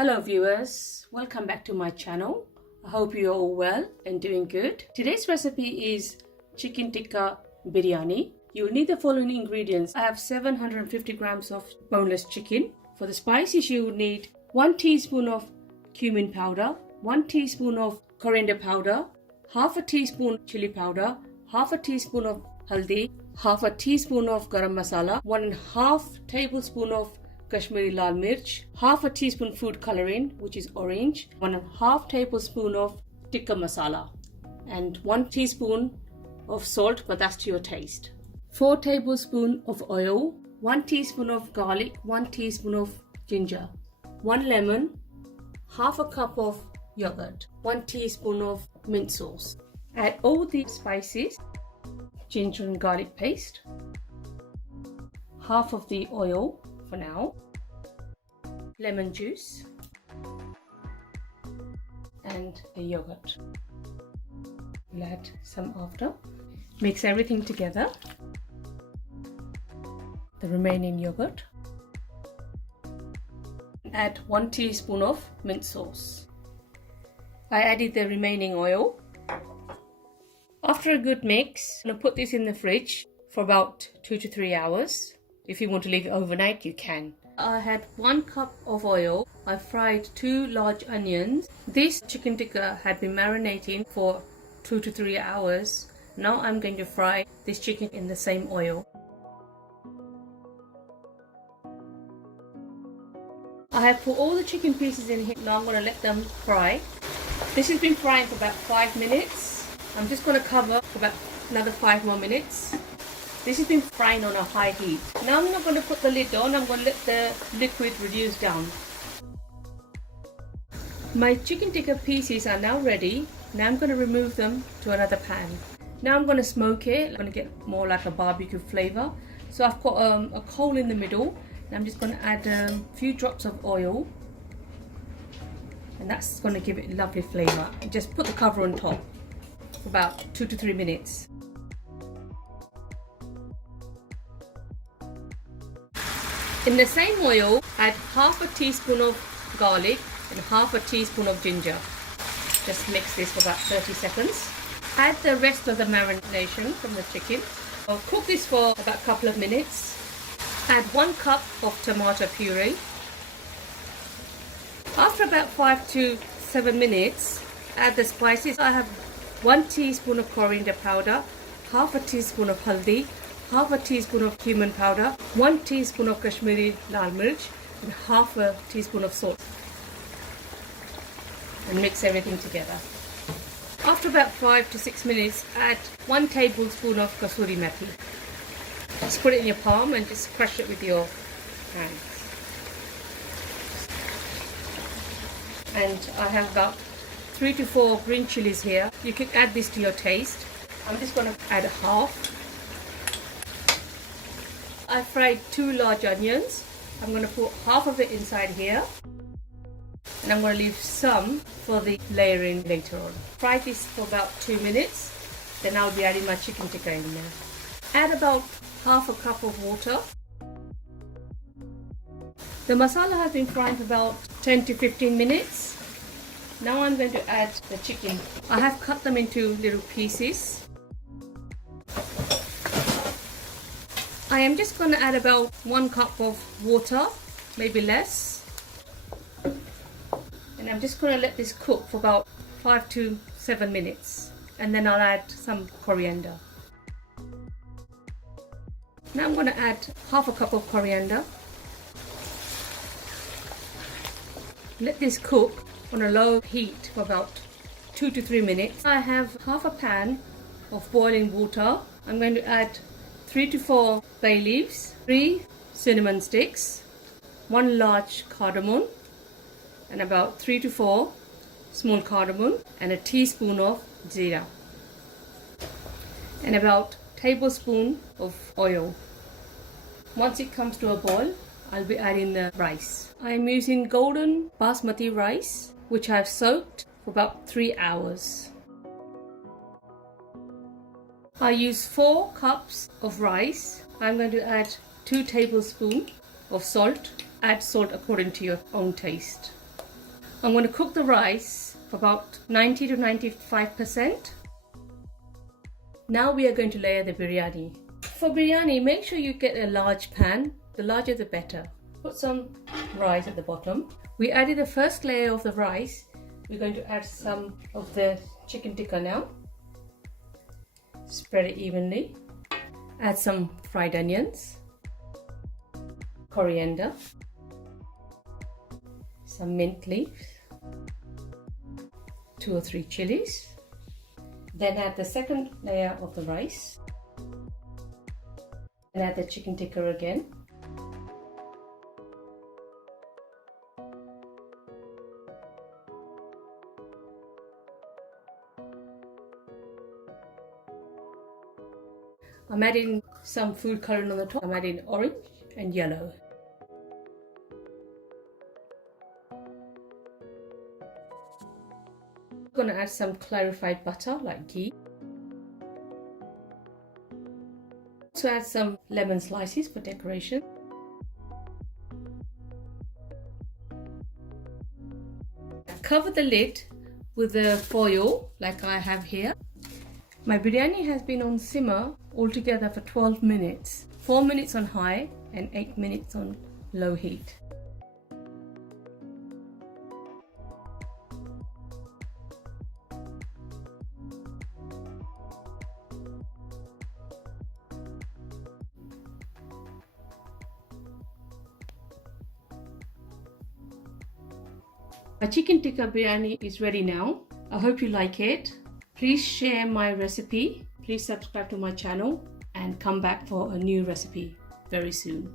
Hello viewers, welcome back to my channel. I hope you're all well and doing good. Today's recipe is chicken tikka biryani. You'll need the following ingredients. I have 750 grams of boneless chicken. For the spices you will need 1 teaspoon of cumin powder, 1 teaspoon of coriander powder, half a teaspoon chili powder, half a teaspoon of haldi, half a teaspoon of garam masala, 1.5 tablespoon of Kashmiri lal mirch, half a teaspoon food coloring, which is orange, 1.5 tablespoon of tikka masala, and 1 teaspoon of salt, but that's to your taste. 4 tablespoons of oil, 1 teaspoon of garlic, 1 teaspoon of ginger, 1 lemon, half a cup of yogurt, 1 teaspoon of mint sauce. Add all the spices, ginger and garlic paste, half of the oil for now, lemon juice and the yogurt. We'll add some after. Mix everything together. The remaining yogurt. Add 1 teaspoon of mint sauce. I added the remaining oil. After a good mix, I'm going to put this in the fridge for about 2 to 3 hours. If you want to leave it overnight, you can. I had 1 cup of oil. I fried 2 large onions. This chicken tikka had been marinating for 2 to 3 hours. Now I'm going to fry this chicken in the same oil. I have put all the chicken pieces in here. Now I'm going to let them fry. This has been frying for about 5 minutes. I'm just going to cover for about another 5 more minutes. This has been frying on a high heat. Now I'm not going to put the lid on. I'm going to let the liquid reduce down. My chicken tikka pieces are now ready. Now I'm going to remove them to another pan. Now I'm going to smoke it. I'm going to get more like a barbecue flavor. So I've got a coal in the middle. And I'm just going to add a few drops of oil. And that's going to give it a lovely flavor. And just put the cover on top for about 2 to 3 minutes. In the same oil, add half a teaspoon of garlic and half a teaspoon of ginger. Just mix this for about 30 seconds. Add the rest of the marination from the chicken. I'll cook this for about a couple of minutes. Add 1 cup of tomato puree. After about 5 to 7 minutes, add the spices. I have 1 teaspoon of coriander powder, half a teaspoon of haldi, half a teaspoon of cumin powder, 1 teaspoon of Kashmiri lal mirch, and half a teaspoon of salt. And mix everything together. After about 5 to 6 minutes, add 1 tablespoon of kasuri methi. Just put it in your palm and just crush it with your hands. And I have about 3 to 4 green chilies here. You can add this to your taste. I'm just going to add half. I fried 2 large onions. I'm going to put half of it inside here. And I'm going to leave some for the layering later on. Fry this for about 2 minutes. Then I'll be adding my chicken tikka in there. Add about half a cup of water. The masala has been frying for about 10 to 15 minutes. Now I'm going to add the chicken. I have cut them into little pieces. I am just going to add about 1 cup of water, maybe less. And I'm just going to let this cook for about 5 to 7 minutes. And then I'll add some coriander. Now I'm going to add half a cup of coriander. Let this cook on a low heat for about 2 to 3 minutes. I have half a pan of boiling water. I'm going to add 3 to 4 bay leaves, 3 cinnamon sticks, 1 large cardamom, and about 3 to 4 small cardamom, and a teaspoon of jeera, and about a tablespoon of oil. Once it comes to a boil, I'll be adding the rice. I am using golden basmati rice, which I've soaked for about 3 hours. I use 4 cups of rice. I'm going to add 2 tablespoons of salt. Add salt according to your own taste. I'm going to cook the rice for about 90 to 95%. Now we are going to layer the biryani. For biryani, make sure you get a large pan. The larger the better. Put some rice at the bottom. We added the first layer of the rice. We're going to add some of the chicken tikka now. Spread it evenly. Add some fried onions, coriander, some mint leaves, 2 or 3 chilies. Then add the second layer of the rice and add the chicken tikka again. I'm adding some food coloring on the top. I'm adding orange and yellow. I'm going to add some clarified butter like ghee. Also add some lemon slices for decoration. Cover the lid with the foil like I have here. My biryani has been on simmer altogether for 12 minutes. 4 minutes on high and 8 minutes on low heat. My chicken tikka biryani is ready now. I hope you like it. Please share my recipe. Please subscribe to my channel and come back for a new recipe very soon.